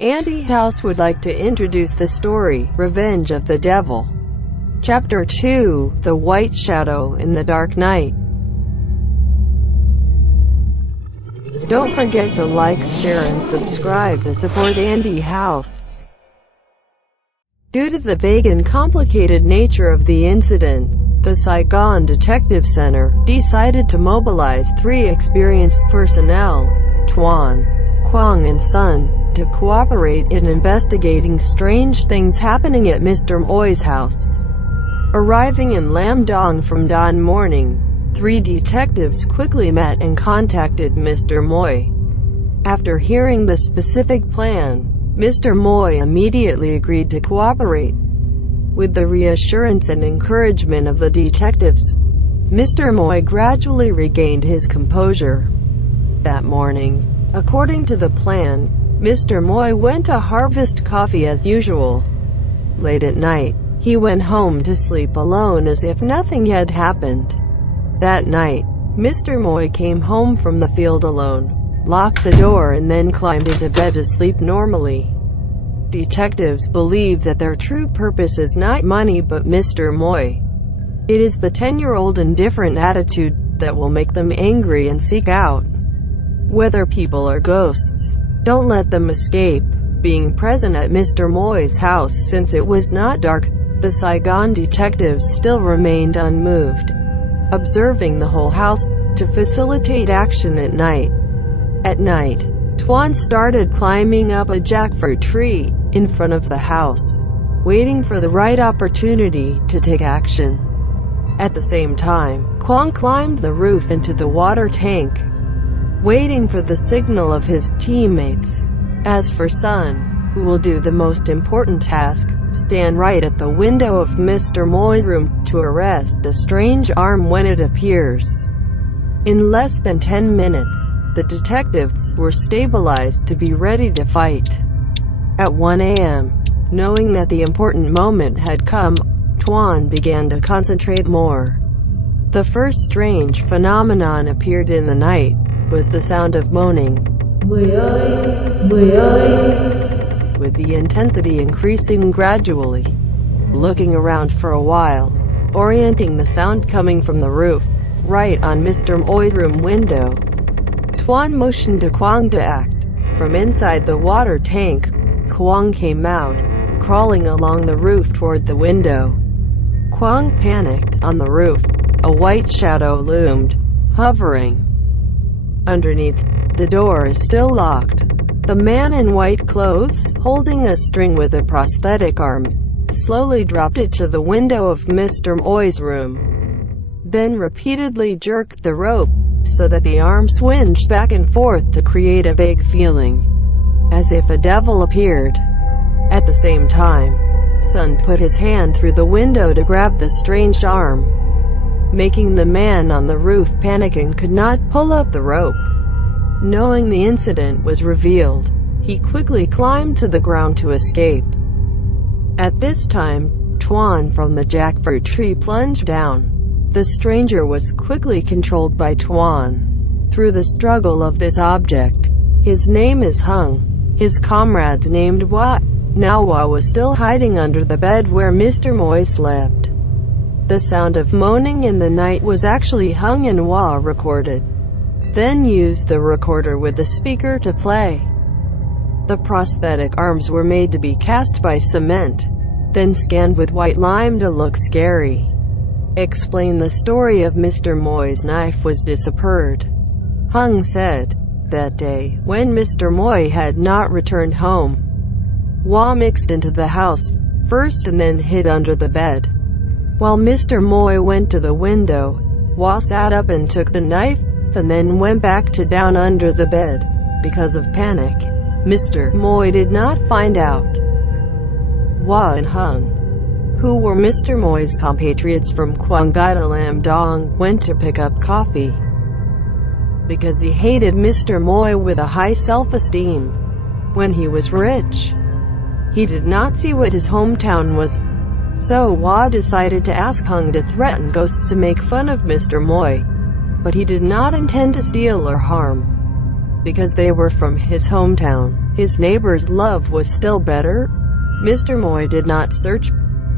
AndyHouse would like to introduce the story, Revenge of the Devil. Chapter 2, The White Shadow in the Dark Night. Don't forget to like, share and subscribe to support AndyHouse. Due to the vague and complicated nature of the incident, the Saigon Detective Center decided to mobilize 3 experienced personnel, Tuan, Cuong and Son, to cooperate in investigating strange things happening at Mr. Muoi's house. Arriving in Lam Dong from dawn morning, 3 detectives quickly met and contacted Mr. Muoi. After hearing the specific plan, Mr. Muoi immediately agreed to cooperate. With the reassurance and encouragement of the detectives, Mr. Muoi gradually regained his composure. That morning, according to the plan, Mr. Muoi went to harvest coffee as usual. Late at night, he went home to sleep alone as if nothing had happened. That night, Mr. Muoi came home from the field alone, locked the door and then climbed into bed to sleep normally. Detectives believe that their true purpose is not money but Mr. Muoi. It is the 10-year-old indifferent attitude that will make them angry and seek out. Whether people or ghosts, don't let them escape. Being present at Mr. Muoi's house since it was not dark, the Saigon detectives still remained unmoved, observing the whole house to facilitate action at night. At night, Tuan started climbing up a jackfruit tree in front of the house, waiting for the right opportunity to take action. At the same time, Cuong climbed the roof into the water tank, waiting for the signal of his teammates. As for Son, who will do the most important task, stand right at the window of Mr. Muoi's room to arrest the strange arm when it appears. In less than 10 minutes, the detectives were stabilized to be ready to fight. At 1 a.m., knowing that the important moment had come, Tuan began to concentrate more. The first strange phenomenon appeared in the night, was the sound of moaning, Muoi, Muoi, with the intensity increasing gradually. Looking around for a while, orienting the sound coming from the roof, right on Mr. Muoi's room window, Tuan motioned to Cuong to act. From inside the water tank, Cuong came out, crawling along the roof toward the window. Cuong panicked. On the roof, a white shadow loomed, hovering. Underneath, the door is still locked. The man in white clothes, holding a string with a prosthetic arm, slowly dropped it to the window of Mr. Muoi's room, then repeatedly jerked the rope, so that the arm swinged back and forth to create a vague feeling, as if a devil appeared. At the same time, Son put his hand through the window to grab the strange arm, making the man on the roof panic and could not pull up the rope. Knowing the incident was revealed, he quickly climbed to the ground to escape. At this time, Tuan from the jackfruit tree plunged down. The stranger was quickly controlled by Tuan. Through the struggle of this object, his name is Hung, his comrades named Hoa. Now Hoa was still hiding under the bed where Mr. Muoi slept. The sound of moaning in the night was actually Hung and Hoa recorded, then used the recorder with the speaker to play. The prosthetic arms were made to be cast by cement, then scanned with white lime to look scary. Explain the story of Mr. Muoi's knife was disappeared. Hung said, that day, when Mr. Muoi had not returned home, Hoa mixed into the house first and then hid under the bed. While Mr. Muoi went to the window, Hoa sat up and took the knife, and then went back to down under the bed. Because of panic, Mr. Muoi did not find out. Hoa and Hung, who were Mr. Muoi's compatriots from Cuong and Lam Dong, went to pick up coffee. Because he hated Mr. Muoi with a high self-esteem. When he was rich, he did not see what his hometown was. So Hoa decided to ask Hung to threaten ghosts to make fun of Mr. Muoi. But he did not intend to steal or harm, because they were from his hometown. His neighbor's love was still better. Mr. Muoi did not search,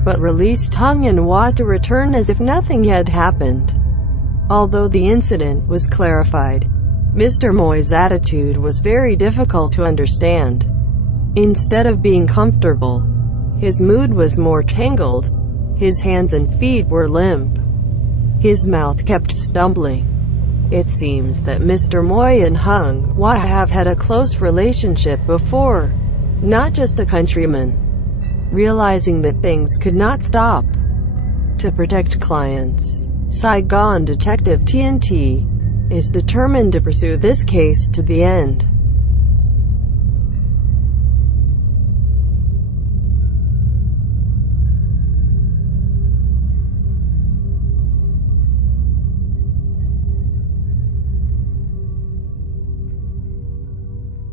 but released Hung and Hoa to return as if nothing had happened. Although the incident was clarified, Mr. Muoi's attitude was very difficult to understand. Instead of being comfortable, his mood was more tangled. His hands and feet were limp. His mouth kept stumbling. It seems that Mr. Muoi and Hung Hoa have had a close relationship before, not just a countryman. Realizing that things could not stop. To protect clients, Saigon Detective TNT is determined to pursue this case to the end.